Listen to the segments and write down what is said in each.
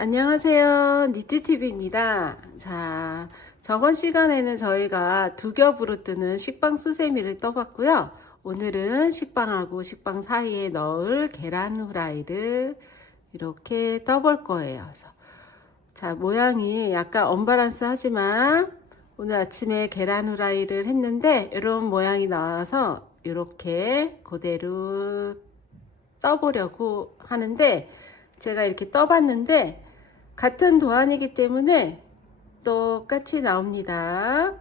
안녕하세요. 니트TV입니다. 자, 저번 시간에는 저희가 두 겹으로 뜨는 식빵 수세미를 떠봤고요. 오늘은 식빵하고 식빵 사이에 넣을 계란 후라이를 이렇게 떠볼 거예요. 그래서 자, 모양이 약간 언밸런스 하지만 오늘 아침에 계란 후라이를 했는데 이런 모양이 나와서 이렇게 그대로 떠보려고 하는데, 제가 이렇게 떠봤는데 같은 도안이기 때문에 똑같이 나옵니다.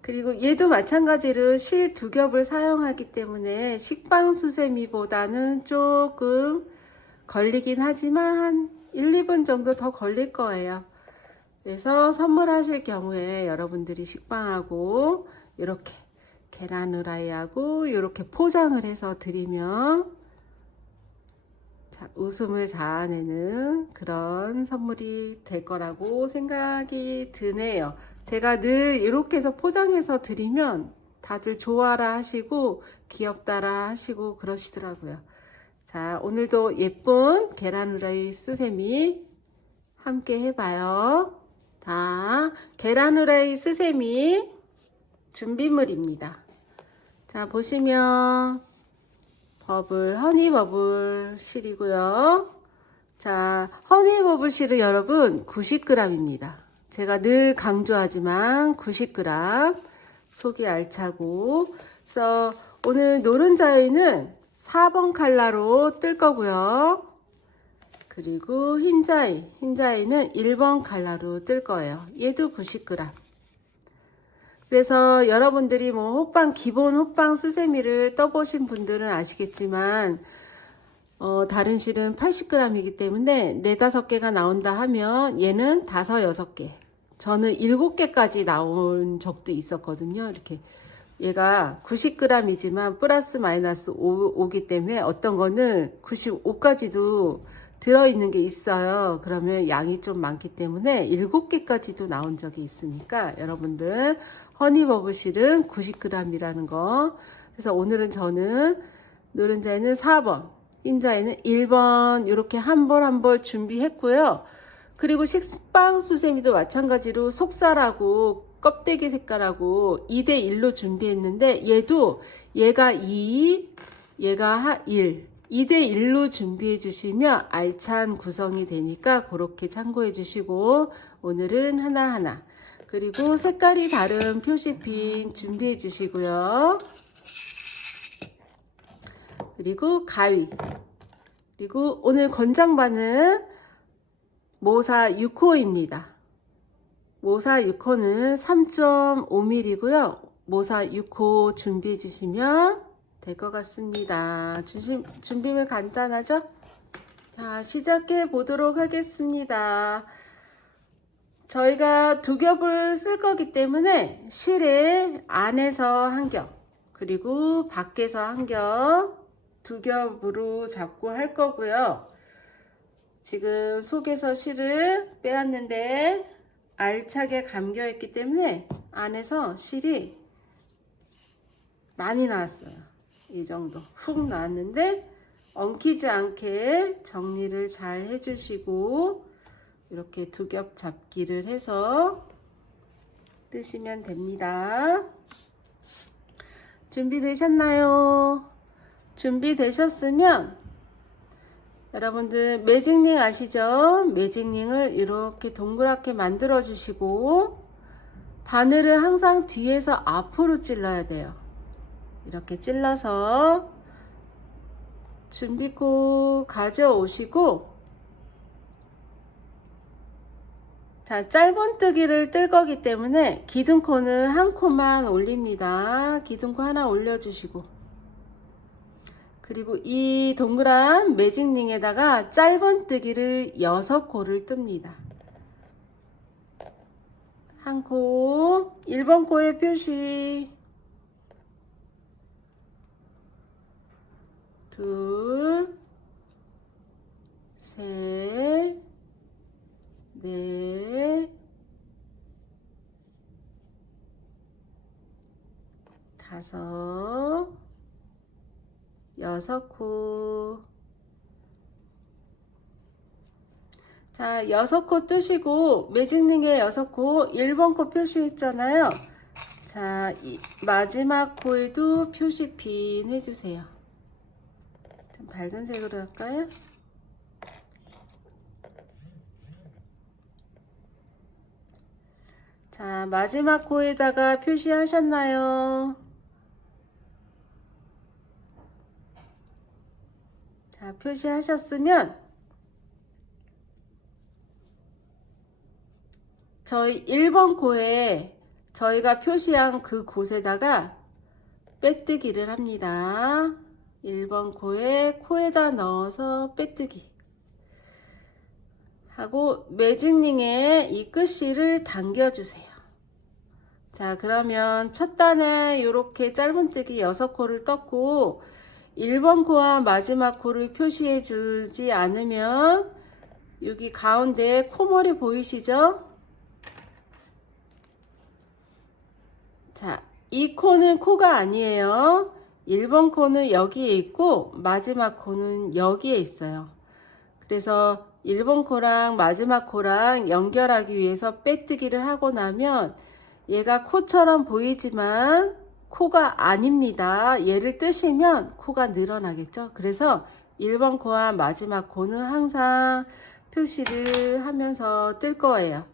그리고 얘도 마찬가지로 실 두 겹을 사용하기 때문에 식빵 수세미보다는 조금 걸리긴 하지만 한 1, 2분 정도 더 걸릴 거예요. 그래서 선물하실 경우에 여러분들이 식빵하고 이렇게 계란 후라이하고 이렇게 포장을 해서 드리면 웃음을 자아내는 그런 선물이 될 거라고 생각이 드네요. 제가 늘 이렇게 해서 포장해서 드리면 다들 좋아라 하시고 귀엽다라 하시고 그러시더라고요. 자, 오늘도 예쁜 계란 후라이 수세미 함께 해봐요. 자, 계란 후라이 수세미 준비물입니다. 자, 보시면 허니버블 실이고요. 자, 허니버블 실은 여러분 90g입니다. 제가 늘 강조하지만 90g, 속이 알차고. 그래서 오늘 노른자위는 4번 칼라로 뜰 거고요. 그리고 흰자위는 1번 칼라로 뜰 거예요. 얘도 90g. 그래서 여러분들이 기본 호빵 수세미를 떠보신 분들은 아시겠지만, 다른 실은 80g이기 때문에 4, 5개가 나온다 하면 얘는 5, 6개. 저는 7개까지 나온 적도 있었거든요. 이렇게. 얘가 90g이지만 플러스 마이너스 5기 때문에 어떤 거는 95까지도 들어있는 게 있어요. 그러면 양이 좀 많기 때문에 7개까지도 나온 적이 있으니까 여러분들 허니버블 실은 90g이라는 거. 그래서 오늘은 저는 노른자에는 4번, 흰자에는 1번 이렇게 한 벌 준비했고요. 그리고 식빵 수세미도 마찬가지로 속살하고 껍데기 색깔하고 2대1로 준비했는데 얘가 2, 얘가 1. 2대1로 준비해 주시면 알찬 구성이 되니까 그렇게 참고해 주시고, 오늘은 하나하나. 그리고 색깔이 다른 표시핀 준비해 주시고요. 그리고 가위. 그리고 오늘 권장반은 모사 6호입니다. 모사 6호는 3.5mm고요. 모사 6호 준비해 주시면 될 것 같습니다. 준비는 간단하죠? 자, 시작해 보도록 하겠습니다. 저희가 두 겹을 쓸 거기 때문에 실에 안에서 한 겹, 그리고 밖에서 한 겹, 두 겹으로 잡고 할 거고요. 지금 속에서 실을 빼왔는데 알차게 감겨 있기 때문에 안에서 실이 많이 나왔어요. 이 정도 훅 나왔는데 엉키지 않게 정리를 잘 해주시고 이렇게 두 겹 잡기를 해서 뜨시면 됩니다. 준비되셨나요? 준비되셨으면 여러분들 매직링 아시죠? 매직링을 이렇게 동그랗게 만들어 주시고, 바늘을 항상 뒤에서 앞으로 찔러야 돼요. 이렇게 찔러서 준비코 가져오시고, 자, 짧은뜨기를 뜰 거기 때문에 기둥코는 한 코만 올립니다. 기둥코 하나 올려주시고, 그리고 이 동그란 매직링에다가 짧은뜨기를 6코를 뜹니다. 한 코, 1번 코의 표시, 둘, 셋, 넷, 다섯, 6코, 자, 6코 뜨시고 매직링에 6코 1번 코 표시했잖아요. 자, 마지막 코에도 표시 핀 해주세요. 좀 밝은 색으로 할까요? 자, 마지막 코에다가 표시하셨나요? 자, 표시하셨으면 저희 1번 코에 저희가 표시한 그 곳에다가 빼뜨기를 합니다. 1번 코에다 넣어서 빼뜨기 하고 매직링에 이 끝실을 당겨주세요. 자, 그러면 첫 단에 이렇게 짧은뜨기 6코를 떴고 1번 코와 마지막 코를 표시해 주지 않으면 여기 가운데 코머리 보이시죠? 자, 이 코는 코가 아니에요. 1번 코는 여기에 있고 마지막 코는 여기에 있어요. 그래서 1번 코랑 마지막 코랑 연결하기 위해서 빼뜨기를 하고 나면 얘가 코처럼 보이지만 코가 아닙니다. 얘를 뜨시면 코가 늘어나겠죠. 그래서 1번 코와 마지막 코는 항상 표시를 하면서 뜰 거예요.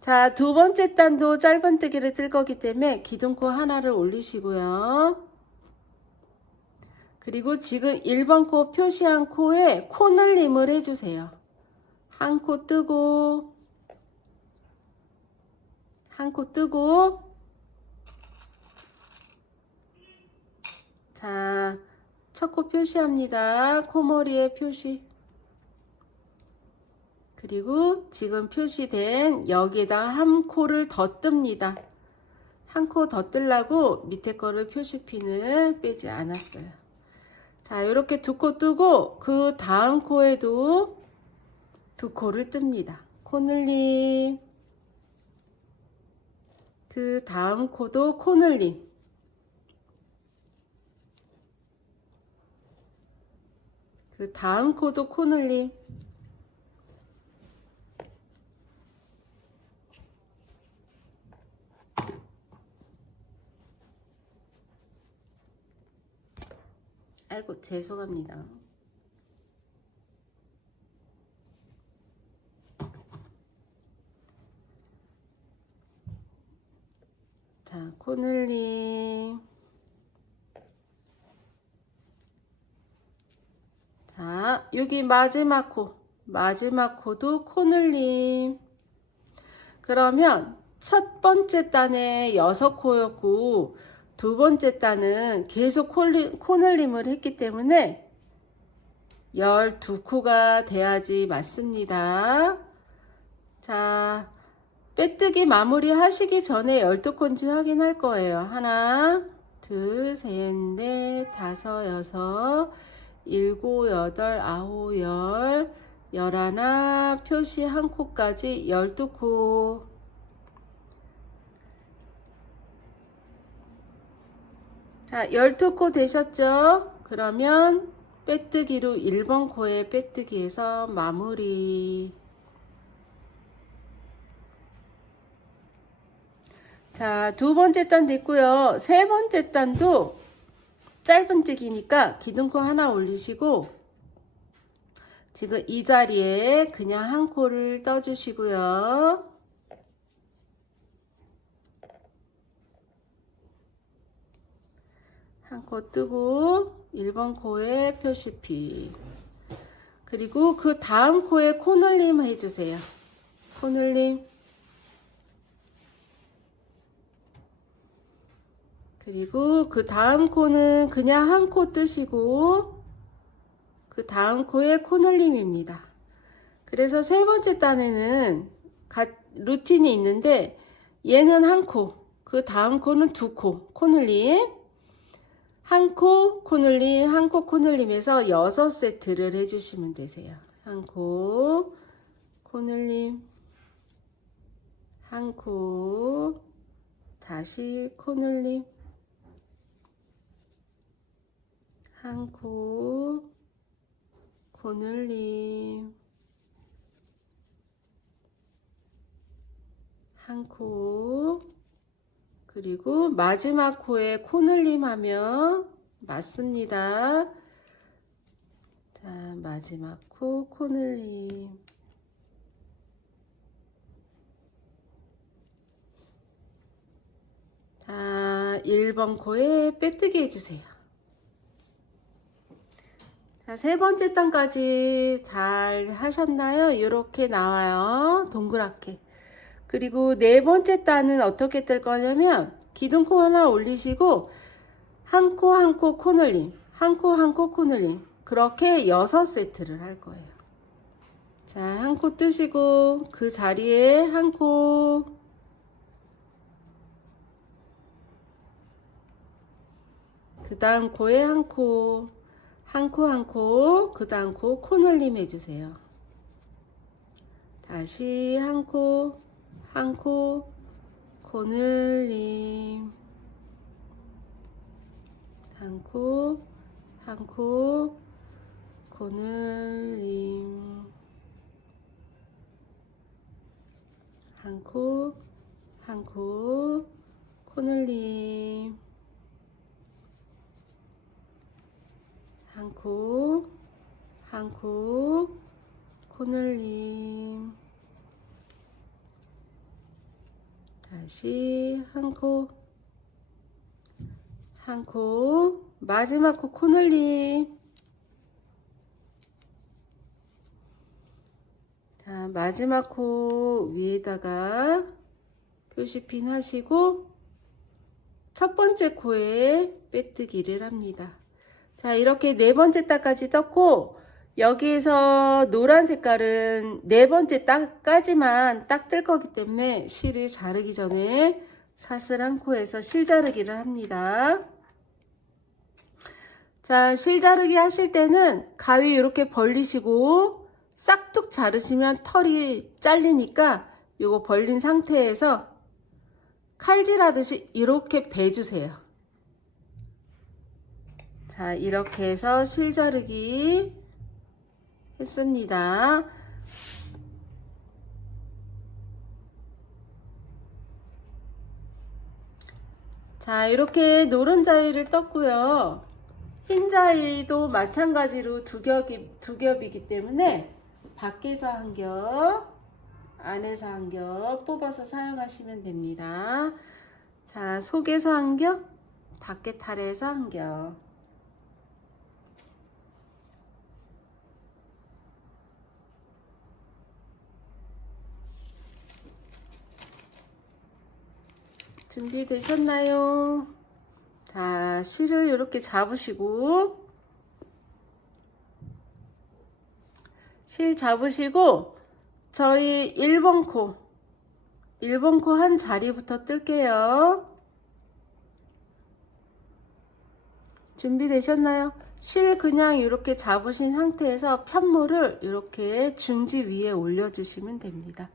자, 두 번째 단도 짧은뜨기를 뜰 거기 때문에 기둥코 하나를 올리시고요. 그리고 지금 1번 코 표시한 코에 코늘림을 해주세요. 한 코 뜨고 한 코 뜨고 자, 첫 코 표시합니다. 코머리에 표시. 그리고 지금 표시된 여기에다 한 코를 더 뜹니다. 한 코 더 뜨려고 밑에 거를 표시핀을 빼지 않았어요. 자, 이렇게 두 코 뜨고 그 다음 코에도 두 코를 뜹니다. 코늘림. 그 다음 코도 코늘림. 그 다음 코도 코늘림. 아이고, 죄송합니다. 자, 코늘림. 자, 여기 마지막 코. 마지막 코도 코늘림. 그러면 첫 번째 단에 6코였고 두 번째 단은 계속 코늘림을 했기 때문에 12코가 돼야지 맞습니다. 자, 빼뜨기 마무리 하시기 전에 12코인지 확인할 거예요. 하나, 둘, 셋, 넷, 다섯, 여섯, 일곱, 여덟, 아홉, 열, 열하나, 표시 한 코까지 12코. 자, 12코 되셨죠? 그러면 빼뜨기로 1번 코에 빼뜨기해서 마무리. 자, 두 번째 단 됐고요. 세 번째 단도 짧은뜨기니까 기둥코 하나 올리시고 지금 이 자리에 그냥 한 코를 떠주시고요. 한 코 뜨고 1번 코에 표시피. 그리고 그 다음 코에 코늘림 해주세요. 코늘림. 그리고 그 다음 코는 그냥 한 코 뜨시고 그 다음 코에 코늘림입니다. 그래서 세 번째 단에는 루틴이 있는데 얘는 한 코, 그 다음 코는 두 코, 코늘림. 한 코 코늘림, 한 코 코늘림에서 6세트를 해주시면 되세요. 한 코 코늘림, 한 코, 다시 코늘림, 한 코, 코늘림, 한 코, 그리고 마지막 코에 코늘림 하면 맞습니다. 자, 마지막 코 코늘림. 자, 1번 코에 빼뜨기 해주세요. 자, 세 번째 단까지 잘 하셨나요? 이렇게 나와요. 동그랗게. 그리고 네 번째 단은 어떻게 뜰 거냐면 기둥코 하나 올리시고 한 코 한 코 코늘림, 한 코 한 코 코늘림, 그렇게 6세트를 할 거예요. 자, 한 코 뜨시고 그 자리에 한 코, 그 다음 코에 한 코, 한 코 한 코, 그 다음 코 코늘림 해주세요. 다시 한 코, 한 코, 코늘림, 한 코, 한 코, 코늘림, 한 코, 한 코, 코늘림, 한 코, 한 코, 코늘림, 다시 한 코, 한 코, 마지막 코 코늘림. 자, 마지막 코 위에다가 표시핀 하시고 첫 번째 코에 빼뜨기를 합니다. 자, 이렇게 네 번째 딱까지 떴고 여기에서 노란 색깔은 네 번째 딱까지만 딱 뜰 거기 때문에 실을 자르기 전에 사슬 한 코에서 실 자르기를 합니다. 자, 실 자르기 하실 때는 가위 이렇게 벌리시고 싹둑 자르시면 털이 잘리니까 요거 벌린 상태에서 칼질 하듯이 이렇게 베주세요. 자, 이렇게 해서 실 자르기 했습니다. 자, 이렇게 노른자위를 떴고요. 흰자위도 마찬가지로 두 겹이기 때문에 밖에서 한 겹, 안에서 한 겹 뽑아서 사용하시면 됩니다. 자, 속에서 한 겹, 밖에 탈에서 한 겹. 준비되셨나요? 자, 실을 이렇게 잡으시고 실 잡으시고 저희 1번 코 한 자리부터 뜰게요. 준비되셨나요? 실 그냥 이렇게 잡으신 상태에서 편모를 이렇게 중지 위에 올려주시면 됩니다.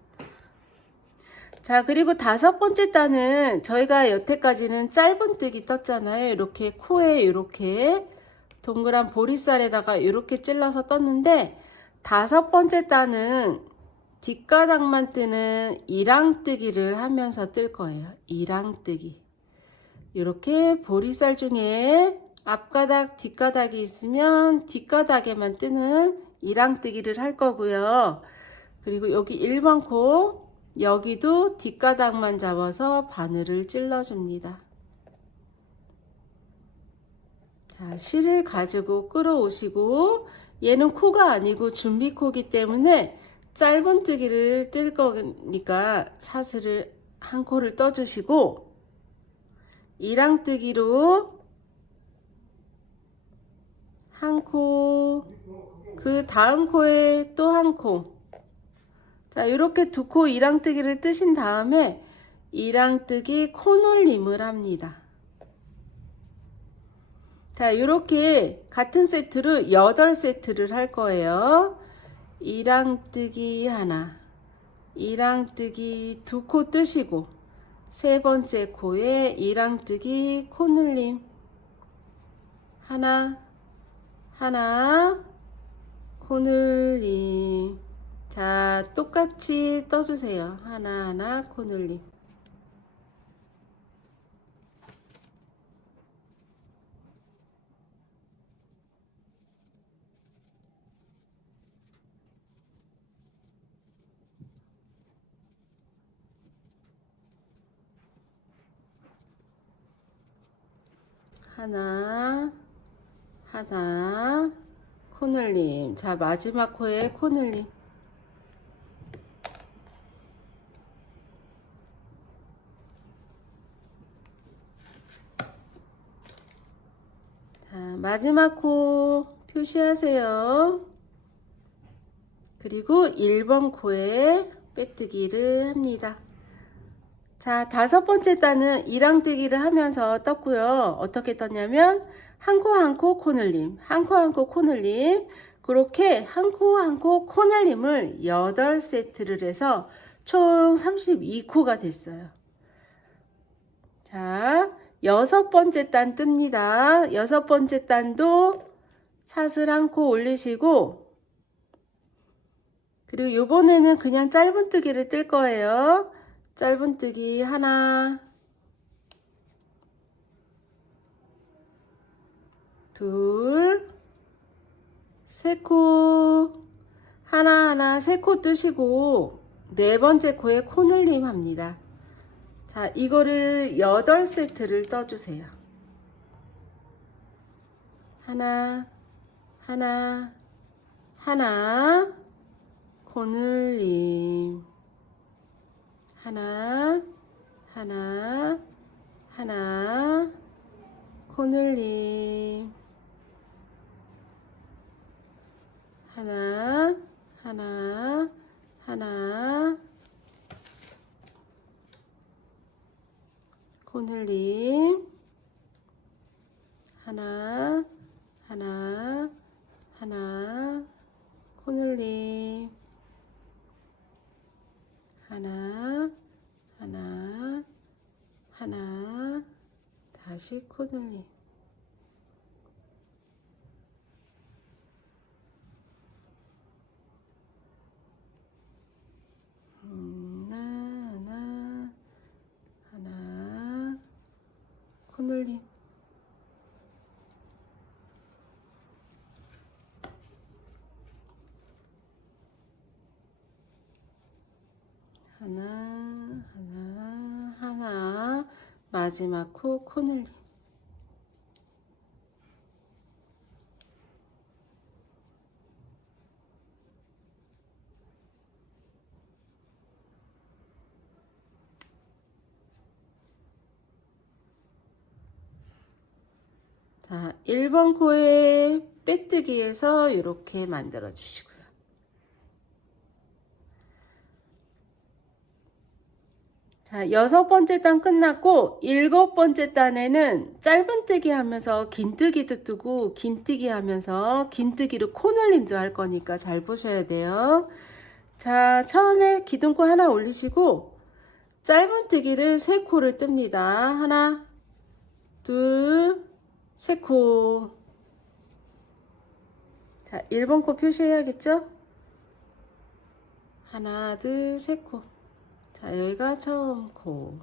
자, 그리고 다섯 번째 단은 저희가 여태까지는 짧은뜨기 떴잖아요. 이렇게 코에 이렇게 동그란 보리쌀에다가 이렇게 찔러서 떴는데 다섯 번째 단은 뒷가닥만 뜨는 이랑뜨기를 하면서 뜰 거예요. 이랑뜨기. 이렇게 보리쌀 중에 앞가닥, 뒷가닥이 있으면 뒷가닥에만 뜨는 이랑뜨기를 할 거고요. 그리고 여기 1번 코 여기도 뒷가닥만 잡아서 바늘을 찔러줍니다. 자, 실을 가지고 끌어오시고 얘는 코가 아니고 준비코기 때문에 짧은뜨기를 뜰 거니까 사슬을 한 코를 떠주시고 이랑뜨기로 한 코, 그 다음 코에 또 한 코. 자, 이렇게 두 코 이랑뜨기를 뜨신 다음에 이랑뜨기 코늘림을 합니다. 자, 이렇게 같은 세트로 8세트를 할 거예요. 이랑뜨기 하나, 이랑뜨기 두 코 뜨시고 세 번째 코에 이랑뜨기 코늘림 하나, 하나, 코늘림. 자, 똑같이 떠주세요. 하나하나 코늘림. 하나, 하나, 코늘림. 자, 마지막 코에 코늘림. 자, 마지막 코 표시하세요. 그리고 1번 코에 빼뜨기를 합니다. 자, 5번째 단은 이랑뜨기를 하면서 떴고요. 어떻게 떴냐면 한 코 한 코 코늘림, 한 코 한 코 코늘림, 그렇게 한 코 한 코 코늘림을 8세트를 해서 총 32코가 됐어요. 자, 6번째 단 뜹니다. 6번째 단도 사슬 한 코 올리시고, 그리고 요번에는 그냥 짧은뜨기를 뜰 거예요. 짧은뜨기 하나, 둘, 세 코, 하나하나 3코 뜨시고 4번째 코에 코늘림 합니다. 자, 이거를 8세트를 떠주세요. 하나, 하나, 하나, 코늘림. 하나, 하나, 하나, 코늘림. 하나, 하나, 하나, 코늘림. 하나, 하나, 하나, 코늘림. 하나, 하나, 하나, 다시 코늘림. 하나, 하나, 코늘림. 하나, 하나, 하나, 마지막 코 코늘림. 자, 1번 코에 빼뜨기에서 이렇게 만들어 주시고요. 자, 6번째 단 끝났고 7번째 단에는 짧은뜨기 하면서 긴뜨기도 뜨고 긴뜨기 하면서 긴뜨기로 코늘림도 할 거니까 잘 보셔야 돼요. 자, 처음에 기둥코 하나 올리시고 짧은뜨기를 3코를 뜹니다. 하나, 둘, 3코. 자, 1번 코 표시해야겠죠? 하나, 둘, 3코. 자, 여기가 처음 코.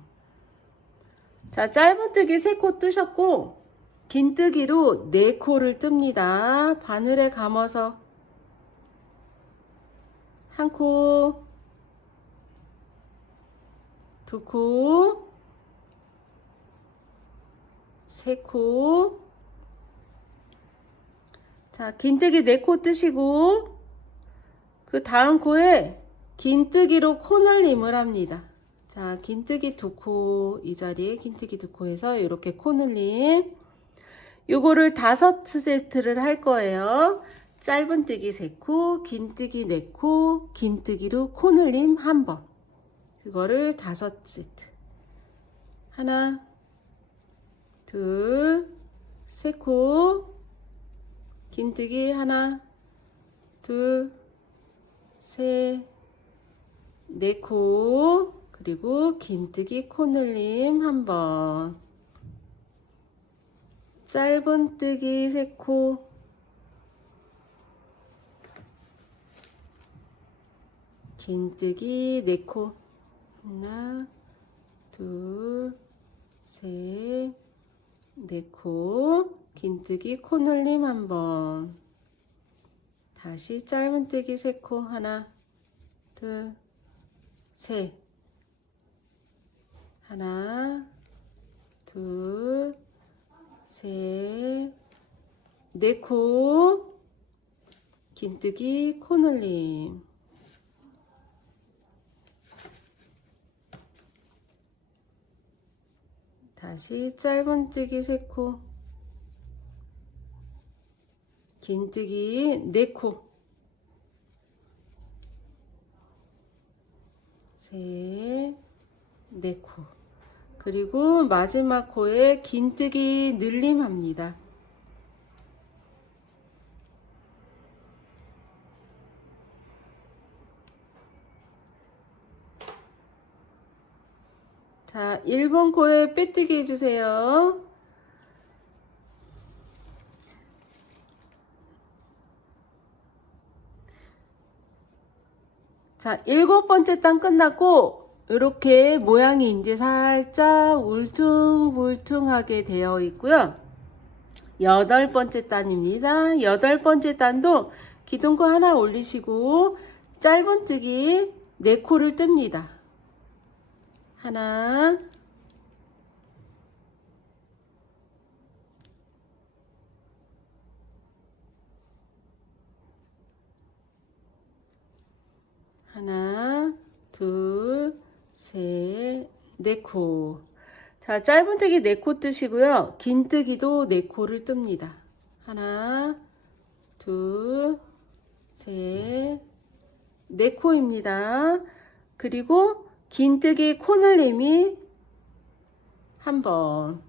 자, 짧은뜨기 3코 뜨셨고 긴뜨기로 4코를 뜹니다. 바늘에 감아서 한 코, 2코, 3코. 자, 긴뜨기 4코 뜨시고 그 다음 코에 긴뜨기로 코늘림을 합니다. 자, 긴뜨기 2코, 이 자리에 긴뜨기 2코 해서 이렇게 코늘림. 요거를 5세트를 할 거예요. 짧은뜨기 3코, 긴뜨기 4코, 긴뜨기로 코늘림 1번. 그거를 5세트. 하나, 둘, 3코, 긴뜨기 하나, 둘, 셋, 4코, 그리고 긴뜨기 코늘림 1번. 짧은뜨기 3코, 긴뜨기 4코. 하나, 둘, 셋, 4코, 긴뜨기 코늘림 1번. 다시 짧은뜨기 3코. 하나, 둘, 셋. 하나, 둘, 셋, 네 코, 긴뜨기 코늘림. 다시 짧은뜨기 3코, 긴뜨기 4코, 셋, 4코. 그리고 마지막 코에 긴뜨기 늘림 합니다. 자, 1번 코에 빼뜨기 해주세요. 자, 7번째 단 끝났고 이렇게 모양이 이제 살짝 울퉁불퉁하게 되어 있고요. 8번째 단입니다. 8번째 단도 기둥코 하나 올리시고 짧은뜨기 4코를 뜹니다. 하나, 하나, 둘, 셋, 4코. 자, 짧은뜨기 4코 뜨시고요. 긴뜨기도 4코를 뜹니다. 하나, 둘, 셋, 4코입니다. 그리고 긴뜨기 코늘림이 한 번.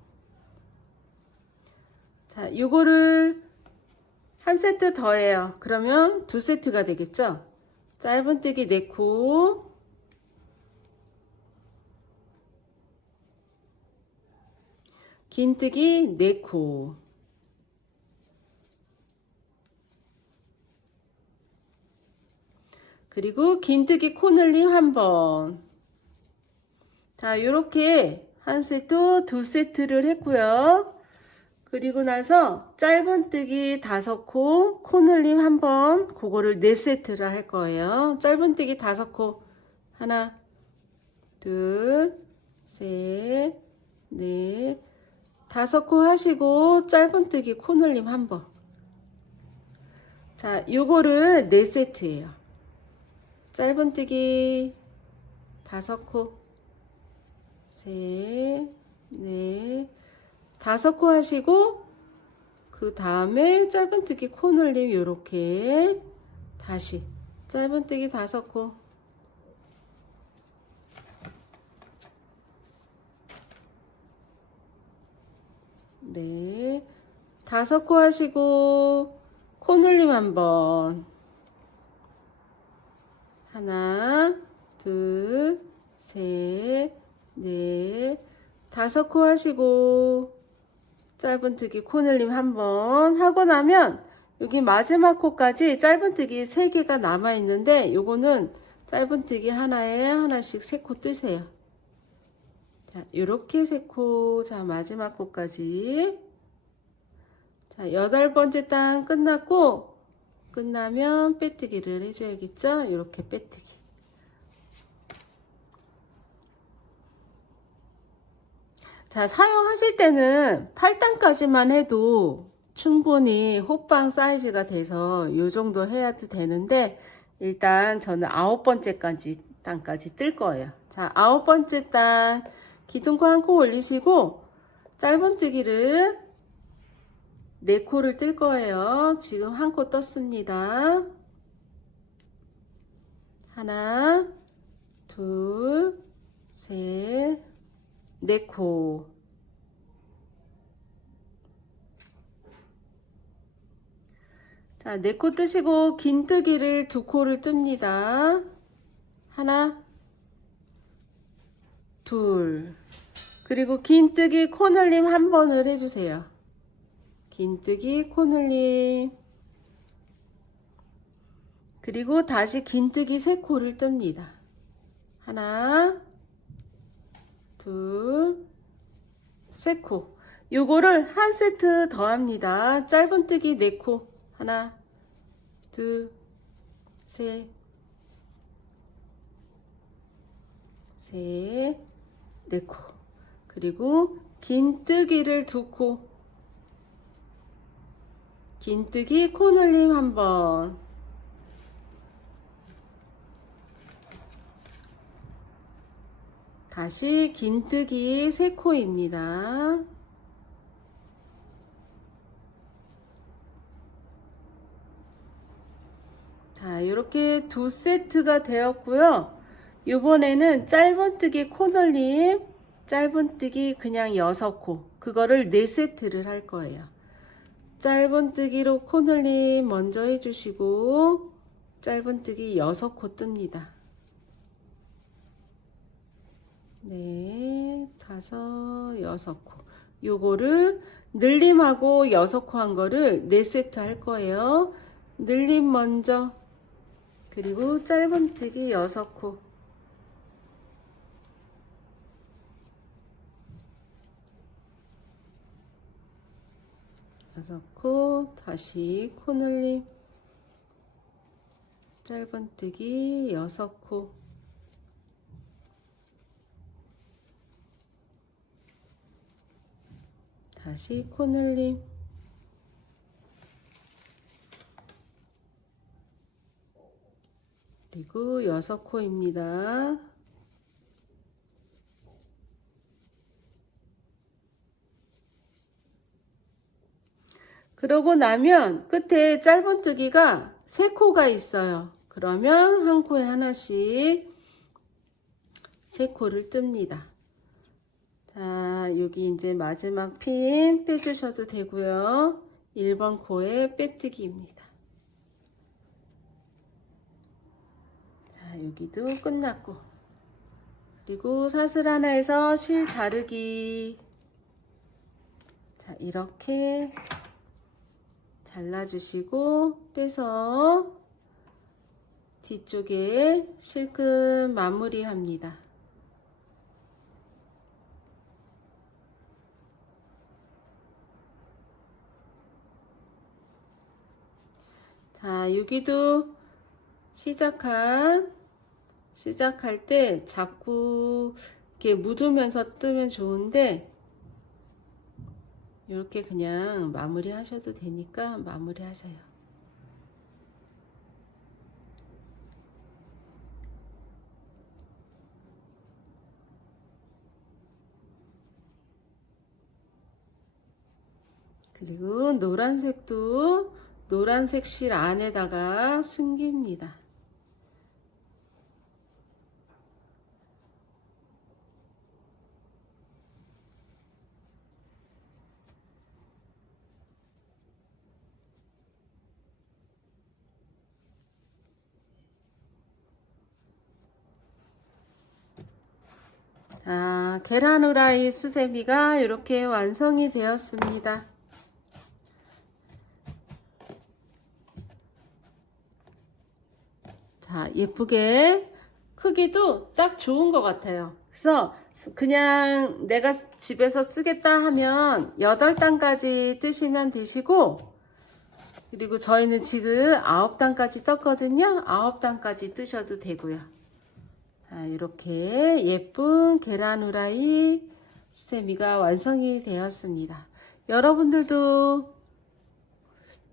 자, 요거를 한 세트 더 해요. 그러면 2세트가 되겠죠? 짧은뜨기 4코, 긴뜨기 4코. 그리고 긴뜨기 코늘림 한 번. 자, 요렇게 한 세트, 2세트를 했고요. 그리고 나서 짧은뜨기 5코, 코늘림 한 번, 그거를 4세트를 할 거예요. 짧은뜨기 5코, 하나, 둘, 셋, 넷, 5코 하시고 짧은뜨기 코늘림 한 번. 자, 요거를 4세트예요. 짧은뜨기 5코, 셋, 넷, 5코 하시고 그 다음에 짧은뜨기 코늘림 요렇게 다시 짧은뜨기 5코, 네, 5코 하시고 코늘림 한 번. 하나, 둘, 셋, 넷, 5코 하시고 짧은뜨기 코늘림 한 번 하고 나면 여기 마지막 코까지 짧은뜨기 3개가 남아 있는데 요거는 짧은뜨기 하나에 하나씩 3코 뜨세요. 자, 요렇게 3코. 자, 마지막 코까지. 자, 8번째 단 끝났고 끝나면 빼뜨기를 해줘야겠죠? 이렇게 빼뜨기. 자, 사용하실 때는 8단까지만 해도 충분히 호빵 사이즈가 돼서 이 정도 해야도 되는데 일단 저는 9번째 단까지 뜰 거예요. 자, 9번째 단 기둥코 한 코 올리시고 짧은뜨기를 4코를 뜰 거예요. 지금 한 코 떴습니다. 하나, 둘, 셋, 4코. 자, 4코 뜨시고 긴뜨기를 2코를 뜹니다. 하나, 둘. 그리고 긴뜨기 코늘림 한 번을 해주세요. 긴뜨기 코늘림. 그리고 다시 긴뜨기 3코를 뜹니다. 하나, 둘, 3코. 요거를 한 세트 더 합니다. 짧은뜨기 4코. 하나, 둘, 셋, 셋, 4코. 그리고 긴뜨기를 2코. 긴뜨기 코늘림 한번, 다시 긴뜨기 3코입니다. 자, 이렇게 2세트가 되었고요. 이번에는 짧은뜨기 코늘림, 짧은뜨기 그냥 6코, 그거를 4세트를 할 거예요. 짧은뜨기로 코늘림 먼저 해주시고 짧은뜨기 6코 뜹니다. 네, 5, 6코. 요거를 늘림하고 6코 한 거를 4세트 할 거예요. 늘림 먼저, 그리고 짧은뜨기 6코. 6코, 다시 코늘림, 짧은뜨기 6코, 다시 코늘림, 그리고 6코입니다. 그러고 나면 끝에 짧은뜨기가 3코가 있어요. 그러면 한 코에 하나씩 3코를 뜹니다. 자, 여기 이제 마지막 핀 빼주셔도 되고요. 1번 코에 빼뜨기입니다. 자, 여기도 끝났고, 그리고 사슬 하나에서 실 자르기. 자, 이렇게 잘라주시고 빼서 뒤쪽에 실금 마무리합니다. 자, 여기도 시작할 때 자꾸 이렇게 묻으면서 뜨면 좋은데, 이렇게 그냥 마무리 하셔도 되니까 마무리 하세요. 그리고 노란색도 노란색 실 안에다가 숨깁니다. 자, 계란 후라이 수세미가 이렇게 완성이 되었습니다. 자, 예쁘게 크기도 딱 좋은 것 같아요. 그래서 그냥 내가 집에서 쓰겠다 하면 8단까지 뜨시면 되시고, 그리고 저희는 지금 9단까지 떴거든요. 9단까지 뜨셔도 되고요. 자, 이렇게 예쁜 계란 후라이 스테미가 완성이 되었습니다. 여러분들도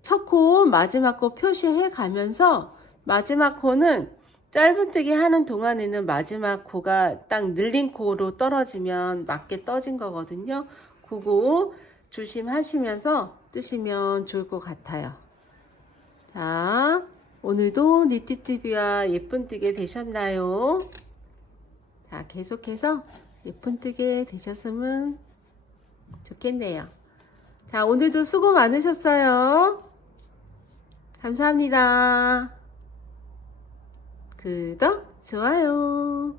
첫 코, 마지막 코 표시해 가면서, 마지막 코는 짧은뜨기 하는 동안에는 마지막 코가 딱 늘린 코로 떨어지면 맞게 떠진 거거든요. 그거 조심하시면서 뜨시면 좋을 것 같아요. 자, 오늘도 니트TV와 예쁜뜨기 되셨나요? 자, 계속해서 예쁜뜨기 되셨으면 좋겠네요. 자, 오늘도 수고 많으셨어요. 감사합니다. 구독, 좋아요.